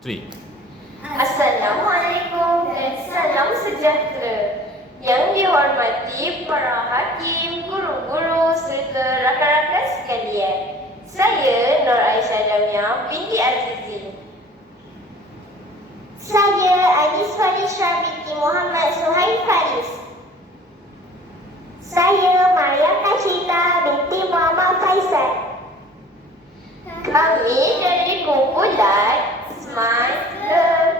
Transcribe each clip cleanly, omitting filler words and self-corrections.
3. Assalamualaikum dan salam sejahtera. Yang dihormati para hakim, guru-guru serta rakan-rakan sekalian. Saya Nur Aisyah Damia binti Azizi. Saya Anis Falisha binti Muhammad Suhail Faris. Saya Maria Kacita binti Muhammad Faisal. Kami dari kumpulan Smart Learn.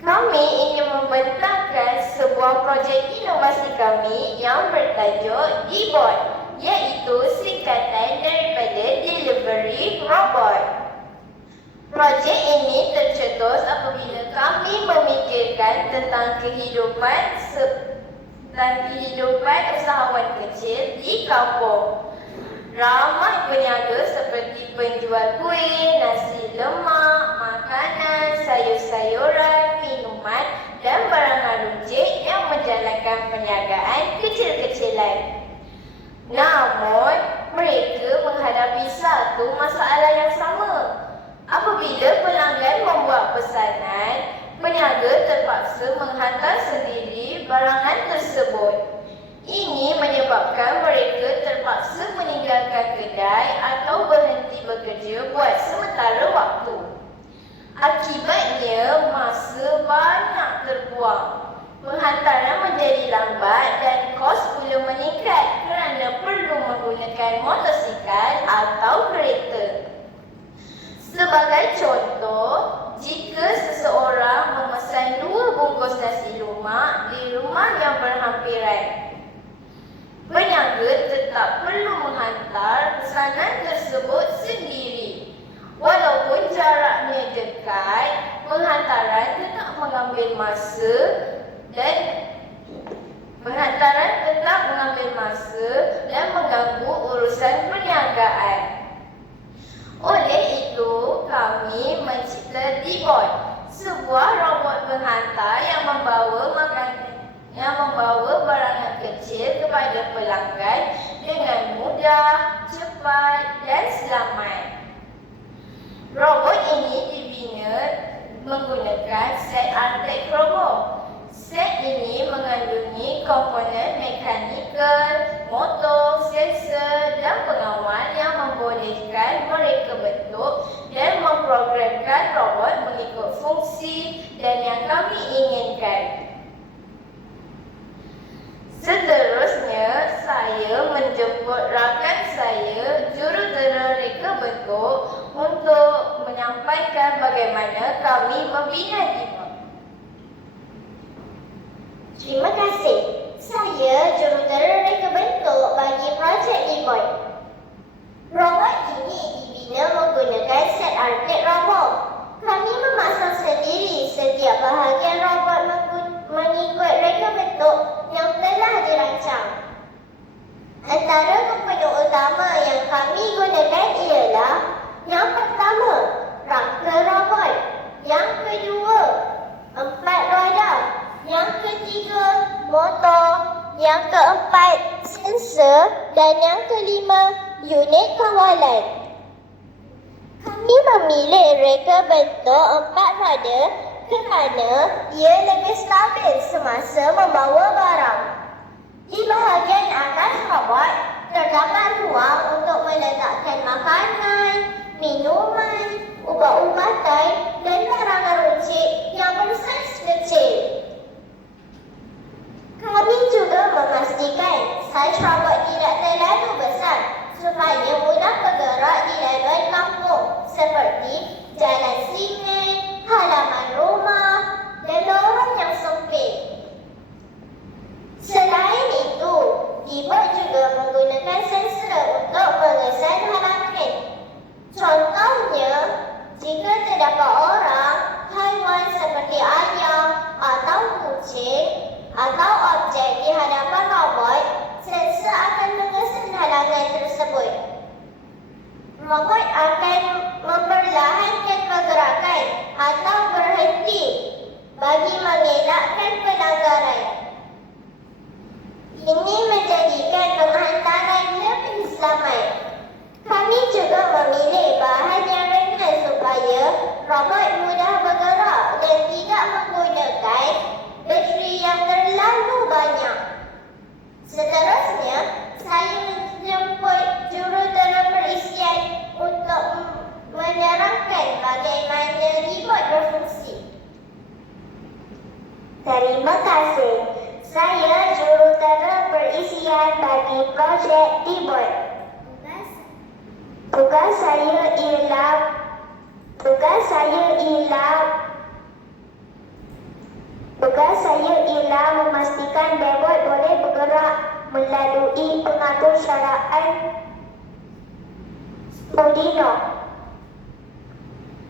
Kami ingin membentangkan sebuah projek inovasi kami yang bertajuk DBOT, iaitu singkatan daripada Delivery Robot. Projek ini tercetus apabila kami memikirkan tentang kehidupan usahawan kecil di kampung. Ramai peniaga seperti penjual kuih, nasi lemak, makanan, sayur-sayuran, minuman dan barangan runcit yang menjalankan perniagaan kecil-kecilan. Namun, mereka menghadapi satu masalah yang sama. Apabila pelanggan membuat pesanan, peniaga terpaksa menghantar sendiri barangan tersebut. Ini menyebabkan mereka terpaksa meninggalkan kedai atau berhenti bekerja buat sementara waktu. Akibatnya, masa banyak terbuang. Penghantaran menjadi lambat dan kos pula meningkat kerana perlu menggunakan motosikal atau kereta. Sebagai contoh, jika seseorang memesan 2 bungkus nasi lemak di rumah yang berhampiran, peniaga tetap perlu menghantar pesanan tersebut sendiri. Walaupun jaraknya dekat, penghantaran tetap mengambil masa dan mengganggu urusan perniagaan. Oleh itu, kami mencipta DBOT, sebuah robot penghantar yang membawa barangan kecil kepada pelanggan dengan mudah, cepat dan selamat. Robot ini dibina menggunakan set Artec Robo. Set ini mengandungi komponen mekanikal, motor, sensor dan pengawal yang membolehkan mereka bentuk dan memprogramkan robot mengikut fungsi dan yang kami inginkan. Seterusnya, saya menjemput rakan saya, jurutera reka bentuk, untuk menyampaikan bagaimana kami membina DBOT. Terima kasih. Saya jurutera reka bentuk bagi projek DBOT. Robot ini dibina menggunakan set Artec Robo. Kami memasang sendiri setiap bahagian robot mengikut reka bentuk yang telah dirancang. Antara komponen utama yang kami gunakan ialah: yang pertama, rangka robot; yang kedua, 4 roda; yang ketiga, motor; yang keempat, sensor; dan yang kelima, unit kawalan. Kami memilih reka bentuk 4 roda kerana ia lebih stabil semasa membawa barang. Di bahagian atas robot terdapat ruang untuk meletakkan makanan, minuman, ubat-ubatan dan barangan runcit yang bersaiz kecil. Kami juga memastikan saiz robot tidak terlalu besar supaya mudah bergerak di laluan kampung seperti jalan simen, halaman rumah dan lorong yang sempit. Selain itu, DBOT juga menggunakan sensor untuk mengesan halangan. Contohnya, jika terdapat orang, haiwan seperti ayam atau kucing atau objek di hadapan robot, sensor akan mengesan halangan tersebut. Robot akan memperlahankan pergerakan atau berhenti bagi mengelakkan pelanggaran. Ini menjadikan penghantaran lebih selamat. Kami juga memilih bahan yang ringan supaya robot Terima kasih. Saya jurutera perisian bagi projek D-Board. Tugas saya ialah memastikan D-Board boleh bergerak melalui pengatur syaraan Arduino.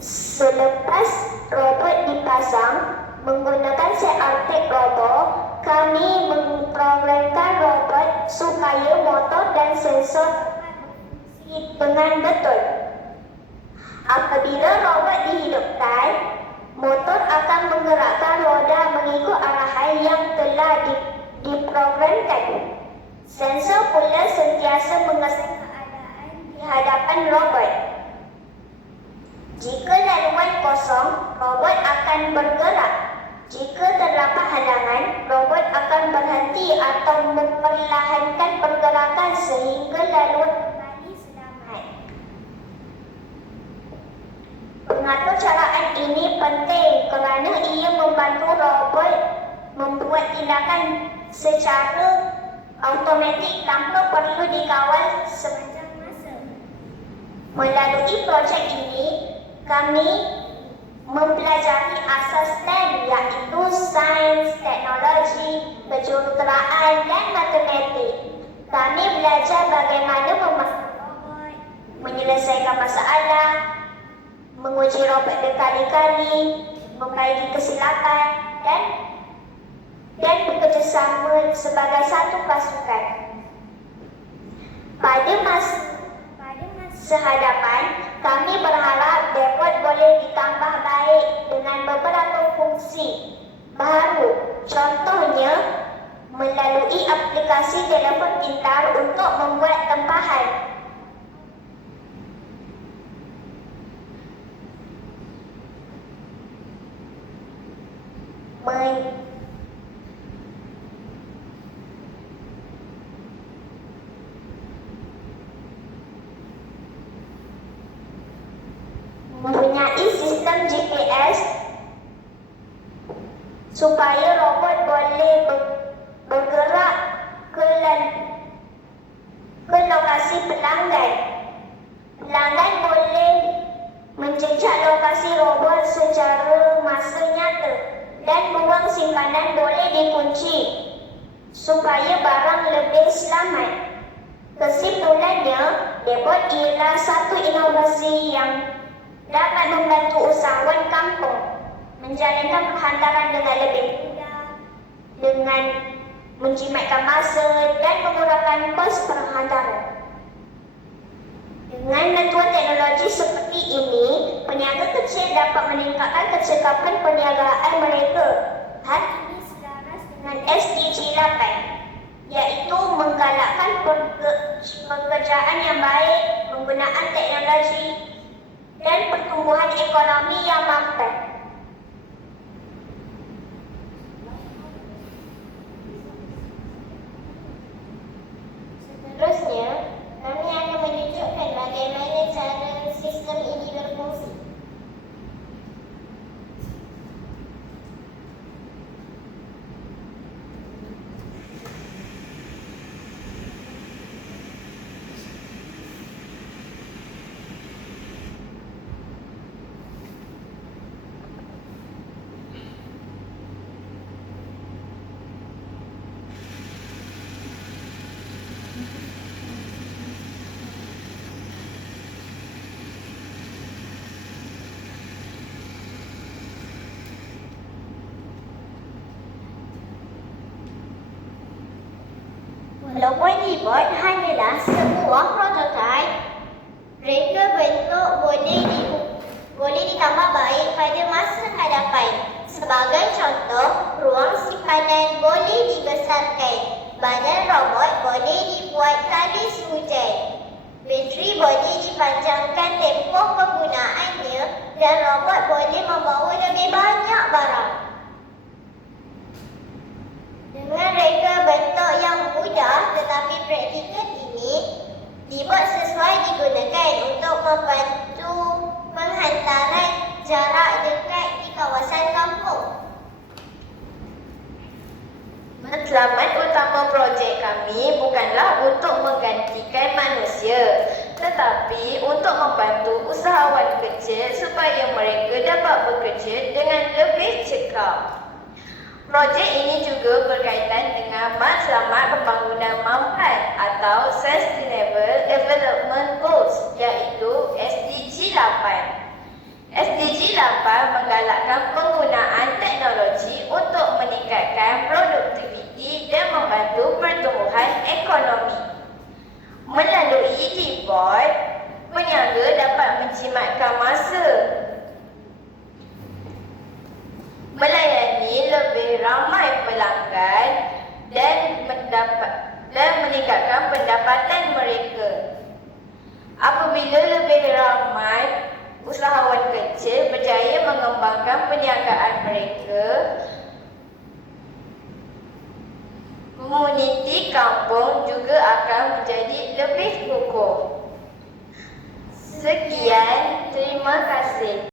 Selepas robot dipasang menggunakan set Arctic Robo, kami memprogramkan robot supaya motor dan sensor berfungsi dengan betul. Apabila robot dihidupkan, motor akan menggerakkan roda mengikut arahan yang telah diprogramkan. Sensor pula sentiasa mengesan keadaan di hadapan robot. Jika laluan kosong, robot akan bergerak. Jika terdapat halangan, robot akan berhenti atau memperlahankan pergerakan sehingga laluan kembali selamat. Pengaturcaraan ini penting kerana ia membantu robot membuat tindakan secara automatik tanpa perlu dikawal sepanjang masa. Melalui projek ini, kami mempelajari asas STEM iaitu sains, teknologi, kejuruteraan dan matematik. Kami belajar bagaimana memasak robot, menyelesaikan masalah, menguji robot berkali-kali, membaiki kesilapan dan bekerjasama sebagai satu pasukan. Pada masa hadapan, kami berharap D-Board boleh ditambah baik dengan beberapa fungsi baru. Contohnya, melalui aplikasi telefon pintar untuk membuat tempahan. Mempunyai sistem GPS supaya robot boleh bergerak ke lokasi pelanggan. Pelanggan boleh menjejak lokasi robot secara masa nyata dan ruang simpanan boleh dikunci supaya barang lebih selamat. Kesimpulannya, D-Board ialah satu inovasi yang dapat membantu usahawan kampung menjalankan perhantaran dengan lebih mudah, dengan menjimatkan masa dan mengurangkan kos perhantaran. Dengan bantuan teknologi seperti ini, peniaga kecil dapat meningkatkan kecekapan perniagaan mereka. Hal ini selaras dengan SDG 8, iaitu menggalakkan pekerjaan yang baik, penggunaan teknologi dan pertumbuhan ekonomi yang mampan. Seterusnya, kami akan menunjukkan bagaimana cara sistem ini berfungsi. Walaupun D-Board hanyalah sebuah prototipe, reka bentuk boleh ditambah baik pada masa hadapan. Sebagai contoh, ruang simpanan boleh dibesarkan, badan robot boleh dibuat talis hujan, bateri boleh dipanjangkan tempoh penggunaannya dan robot boleh membawa lebih banyak barang. Dengan reka bentuk yang mudah tetapi praktikal ini, D-Board sesuai digunakan untuk membantu penghantaran jarak dekat di kawasan kampung. Selamat utama projek kami bukanlah untuk menggantikan manusia, tetapi untuk membantu usahawan kecil supaya mereka dapat bekerja dengan lebih cekap. Projek ini juga berkaitan dengan Matlamat Pembangunan Mampan atau Sustainable Development Goals, iaitu SDG 8. SDG 8 menggalakkan penggunaan teknologi untuk meningkatkan produktiviti dan membantu pertumbuhan ekonomi. Melalui Dboard, peniaga dapat menjimatkan masa, melayani lebih ramai pelanggan dan meningkatkan pendapatan mereka. Apabila lebih ramai usahawan kecil berjaya mengembangkan perniagaan mereka, komuniti kampung juga akan menjadi lebih kukuh. Sekian, terima kasih.